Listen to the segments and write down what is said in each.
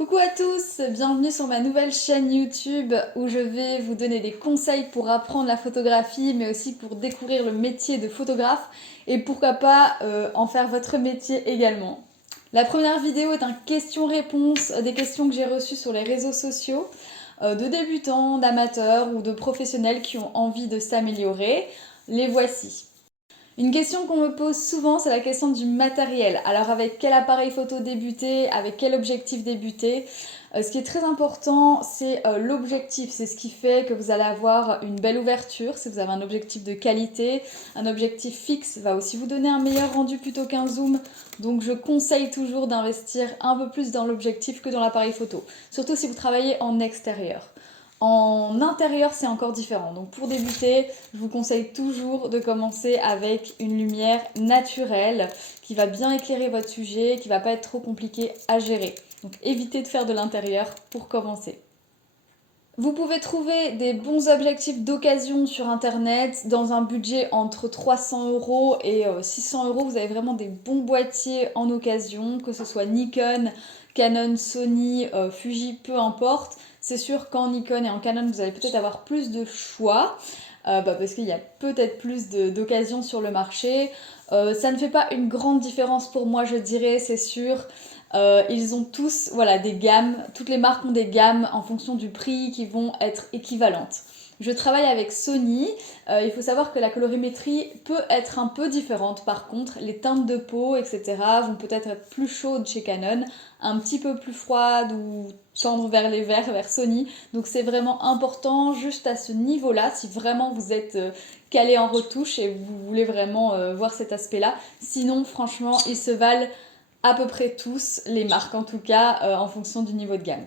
Coucou à tous, bienvenue sur ma nouvelle chaîne YouTube où je vais vous donner des conseils pour apprendre la photographie mais aussi pour découvrir le métier de photographe et pourquoi pas en faire votre métier également. La première vidéo est un question-réponse des questions que j'ai reçues sur les réseaux sociaux de débutants, d'amateurs ou de professionnels qui ont envie de s'améliorer. Les voici. Une question qu'on me pose souvent, c'est la question du matériel. Alors avec quel appareil photo débuter, avec quel objectif débuter. Ce qui est très important, c'est l'objectif. C'est ce qui fait que vous allez avoir une belle ouverture. Si vous avez un objectif de qualité, un objectif fixe va aussi vous donner un meilleur rendu plutôt qu'un zoom. Donc je conseille toujours d'investir un peu plus dans l'objectif que dans l'appareil photo. Surtout si vous travaillez en extérieur. En intérieur, c'est encore différent. Donc pour débuter, je vous conseille toujours de commencer avec une lumière naturelle qui va bien éclairer votre sujet, qui va pas être trop compliqué à gérer. Donc évitez de faire de l'intérieur pour commencer. Vous pouvez trouver des bons objectifs d'occasion sur internet dans un budget entre 300 € et 600 €. Vous avez vraiment des bons boîtiers en occasion, que ce soit Nikon, Canon, Sony, Fuji, peu importe. C'est sûr qu'en Nikon et en Canon, vous allez peut-être avoir plus de choix. Parce qu'il y a peut-être plus d'occasions sur le marché. Ça ne fait pas une grande différence pour moi, je dirais, c'est sûr. Ils ont tous voilà, des gammes, toutes les marques ont des gammes en fonction du prix qui vont être équivalentes. Je travaille avec Sony, il faut savoir que la colorimétrie peut être un peu différente par contre, les teintes de peau, etc. vont peut-être être plus chaudes chez Canon, un petit peu plus froides ou tendre vers les verts, vers Sony. Donc c'est vraiment important juste à ce niveau-là, si vraiment vous êtes calé en retouche et vous voulez vraiment voir cet aspect-là. Sinon, franchement, ils se valent à peu près tous, les marques en tout cas, en fonction du niveau de gamme.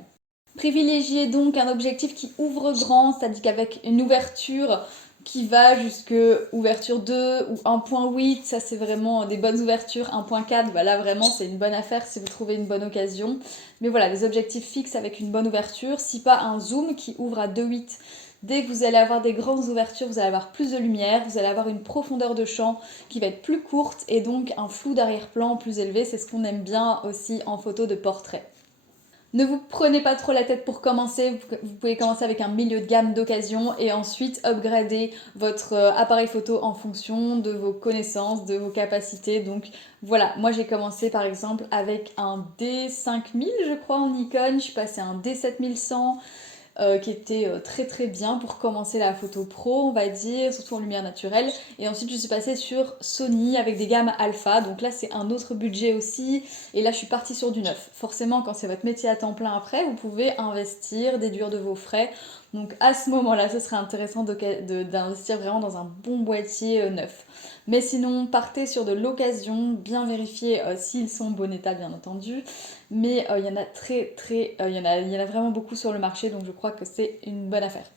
Privilégiez donc un objectif qui ouvre grand, c'est-à-dire qu'avec une ouverture qui va jusque ouverture 2 ou 1.8, ça c'est vraiment des bonnes ouvertures. 1.4, bah là vraiment c'est une bonne affaire si vous trouvez une bonne occasion. Mais voilà, des objectifs fixes avec une bonne ouverture, si pas un zoom qui ouvre à 2.8. Dès que vous allez avoir des grandes ouvertures, vous allez avoir plus de lumière, vous allez avoir une profondeur de champ qui va être plus courte et donc un flou d'arrière-plan plus élevé. C'est ce qu'on aime bien aussi en photo de portrait. Ne vous prenez pas trop la tête pour commencer, vous pouvez commencer avec un milieu de gamme d'occasion et ensuite upgrader votre appareil photo en fonction de vos connaissances, de vos capacités. Donc voilà, moi j'ai commencé par exemple avec un D5000 je crois en Nikon, je suis passée à un D7100 qui était très très bien pour commencer la photo pro, on va dire, surtout en lumière naturelle. Et ensuite, je suis passée sur Sony avec des gammes alpha. Donc là, c'est un autre budget aussi. Et là, je suis partie sur du neuf. Forcément, quand c'est votre métier à temps plein après, vous pouvez investir, déduire de vos frais. Donc à ce moment-là, ce serait intéressant d'investir vraiment dans un bon boîtier neuf. Mais sinon, partez sur de l'occasion, bien vérifier s'ils sont en bon état, bien entendu. Mais il y en a il y en a vraiment beaucoup sur le marché, donc je crois que c'est une bonne affaire.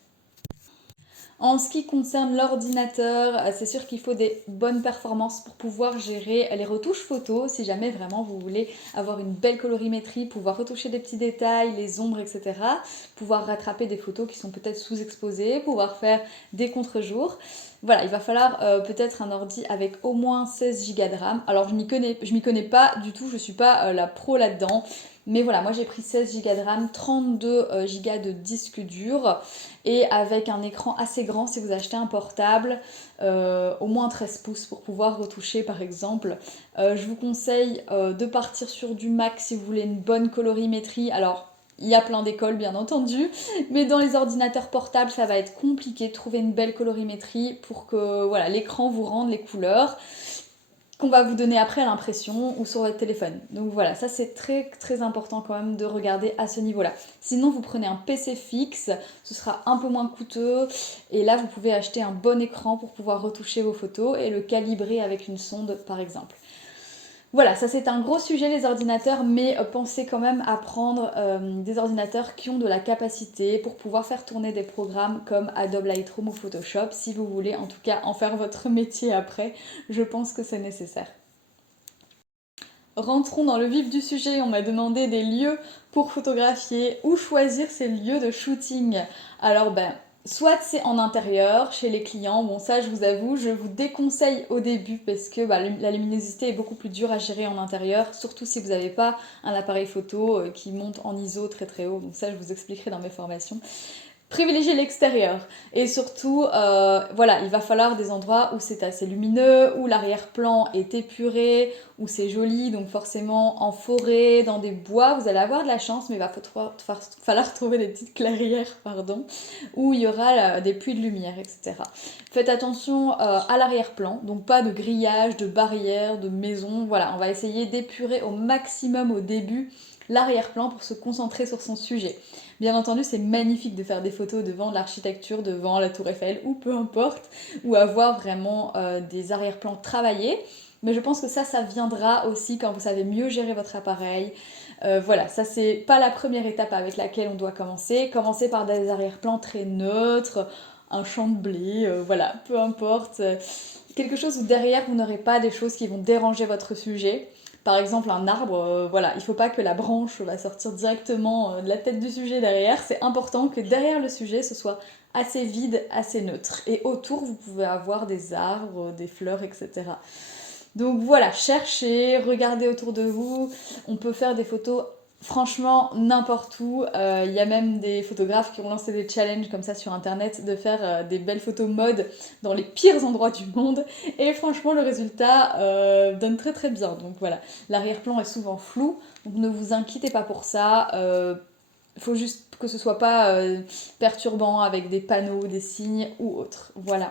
En ce qui concerne l'ordinateur, c'est sûr qu'il faut des bonnes performances pour pouvoir gérer les retouches photos, si jamais vraiment vous voulez avoir une belle colorimétrie, pouvoir retoucher des petits détails, les ombres, etc. Pouvoir rattraper des photos qui sont peut-être sous-exposées, pouvoir faire des contre-jours. Voilà, il va falloir peut-être un ordi avec au moins 16 Go de RAM. Alors je m'y connais pas du tout, je suis pas la pro là-dedans. Mais voilà, moi j'ai pris 16 Go de RAM, 32 Go de disque dur et avec un écran assez grand si vous achetez un portable, au moins 13 pouces pour pouvoir retoucher par exemple. Je vous conseille de partir sur du Mac si vous voulez une bonne colorimétrie. Alors, il y a plein d'écoles bien entendu, mais dans les ordinateurs portables, ça va être compliqué de trouver une belle colorimétrie pour que voilà, l'écran vous rende les couleurs qu'on va vous donner après à l'impression ou sur votre téléphone. Donc voilà, ça c'est très très important quand même de regarder à ce niveau-là. Sinon vous prenez un PC fixe, ce sera un peu moins coûteux et là vous pouvez acheter un bon écran pour pouvoir retoucher vos photos et le calibrer avec une sonde par exemple. Voilà, ça c'est un gros sujet les ordinateurs, mais pensez quand même à prendre des ordinateurs qui ont de la capacité pour pouvoir faire tourner des programmes comme Adobe Lightroom ou Photoshop, si vous voulez en tout cas en faire votre métier après, je pense que c'est nécessaire. Rentrons dans le vif du sujet, on m'a demandé des lieux pour photographier, où choisir ces lieux de shooting. Alors Soit c'est en intérieur, chez les clients, bon ça je vous avoue, je vous déconseille au début parce que la luminosité est beaucoup plus dure à gérer en intérieur, surtout si vous n'avez pas un appareil photo qui monte en ISO très très haut, donc ça je vous expliquerai dans mes formations. Privilégier l'extérieur et surtout voilà, il va falloir des endroits où c'est assez lumineux, où l'arrière-plan est épuré, où c'est joli, donc forcément en forêt, dans des bois, vous allez avoir de la chance, mais il va falloir trouver des petites clairières, pardon, où il y aura des puits de lumière, etc. Faites attention à l'arrière-plan, donc pas de grillage, de barrières, de maisons, voilà, on va essayer d'épurer au maximum au début l'arrière-plan pour se concentrer sur son sujet. Bien entendu, c'est magnifique de faire des photos devant l'architecture, devant la tour Eiffel, ou peu importe, ou avoir vraiment des arrière-plans travaillés. Mais je pense que ça viendra aussi quand vous savez mieux gérer votre appareil. Voilà, ça c'est pas la première étape avec laquelle on doit commencer. Commencer par des arrière-plans très neutres, un champ de blé, voilà, peu importe. Quelque chose où derrière vous n'aurez pas des choses qui vont déranger votre sujet. Par exemple, un arbre, voilà, il ne faut pas que la branche va sortir directement de la tête du sujet derrière. C'est important que derrière le sujet, ce soit assez vide, assez neutre. Et autour, vous pouvez avoir des arbres, des fleurs, etc. Donc voilà, cherchez, regardez autour de vous. On peut faire des photos franchement n'importe où. Il y a même des photographes qui ont lancé des challenges comme ça sur internet de faire des belles photos mode dans les pires endroits du monde. Et franchement, le résultat donne très très bien. Donc voilà, l'arrière-plan est souvent flou, donc ne vous inquiétez pas pour ça. Il faut juste que ce soit pas perturbant avec des panneaux, des signes ou autres. Voilà.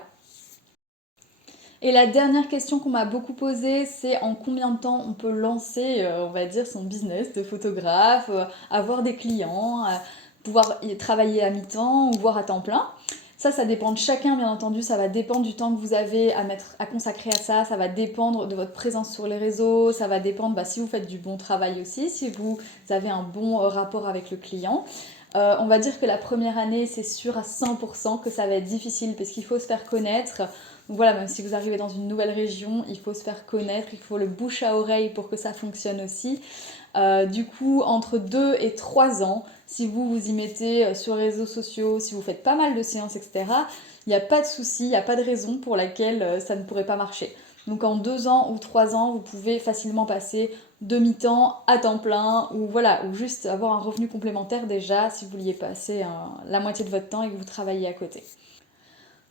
Et la dernière question qu'on m'a beaucoup posée, c'est en combien de temps on peut lancer, on va dire, son business de photographe, avoir des clients, pouvoir travailler à mi-temps ou voire à temps plein. Ça dépend de chacun, bien entendu. Ça va dépendre du temps que vous avez à consacrer à ça. Ça va dépendre de votre présence sur les réseaux. Ça va dépendre si vous faites du bon travail aussi, si vous avez un bon rapport avec le client. On va dire que la première année, c'est sûr à 100% que ça va être difficile parce qu'il faut se faire connaître. Donc voilà, même si vous arrivez dans une nouvelle région, il faut se faire connaître, il faut le bouche à oreille pour que ça fonctionne aussi. Du coup, entre 2 et 3 ans, si vous vous y mettez sur les réseaux sociaux, si vous faites pas mal de séances, etc., il n'y a pas de souci, il n'y a pas de raison pour laquelle ça ne pourrait pas marcher. Donc en 2 ans ou 3 ans, vous pouvez facilement passer demi-temps à temps plein ou voilà, ou juste avoir un revenu complémentaire déjà si vous vouliez passer la moitié de votre temps et que vous travaillez à côté.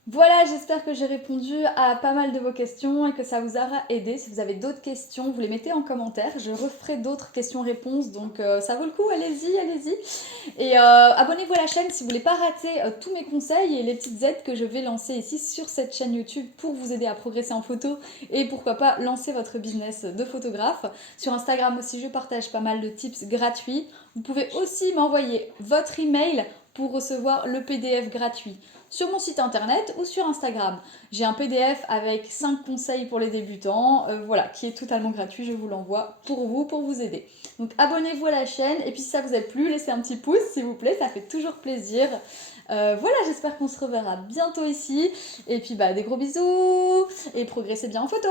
Voilà, j'espère que j'ai répondu à pas mal de vos questions et que ça vous aura aidé. Si vous avez d'autres questions, vous les mettez en commentaire. Je referai d'autres questions-réponses, donc ça vaut le coup, allez-y, allez-y. Et abonnez-vous à la chaîne si vous voulez pas rater tous mes conseils et les petites aides que je vais lancer ici sur cette chaîne YouTube pour vous aider à progresser en photo et pourquoi pas lancer votre business de photographe. Sur Instagram aussi, je partage pas mal de tips gratuits. Vous pouvez aussi m'envoyer votre email pour recevoir le PDF gratuit sur mon site internet ou sur Instagram. J'ai un PDF avec 5 conseils pour les débutants, voilà, qui est totalement gratuit, je vous l'envoie pour vous aider. Donc abonnez-vous à la chaîne et puis si ça vous a plu, laissez un petit pouce s'il vous plaît, ça fait toujours plaisir. Voilà, j'espère qu'on se reverra bientôt ici. Et puis des gros bisous et progressez bien en photo.